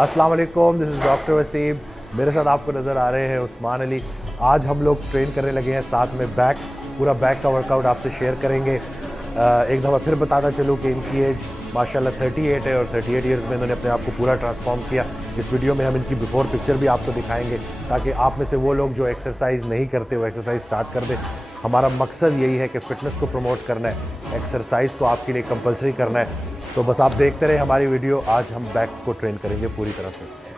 अस्सलाम वालेकुम, this is doctor Wasim. मेरे साथ आपको नज़र आ रहे हैं उस्मान अली। आज हम लोग ट्रेन करने लगे हैं साथ में पूरा बैक का वर्कआउट आपसे शेयर करेंगे। एक दफ़ा फिर बताता चलूँ कि इनकी एज माशाल्लाह 38 है और 38 ईयर्स में इन्होंने अपने आप को पूरा ट्रांसफॉर्म किया। इस वीडियो में हम इनकी बिफोर पिक्चर भी आपको दिखाएंगे ताकि आप में से वो लोग जो एक्सरसाइज नहीं करते वो एक्सरसाइज स्टार्ट कर दें। हमारा मकसद यही है कि फ़िटनेस को प्रमोट करना है, एक्सरसाइज को आपके लिए कंपलसरी करना है। तो बस आप देखते रहे हमारी वीडियो। आज हम बैक को ट्रेन करेंगे पूरी तरह से।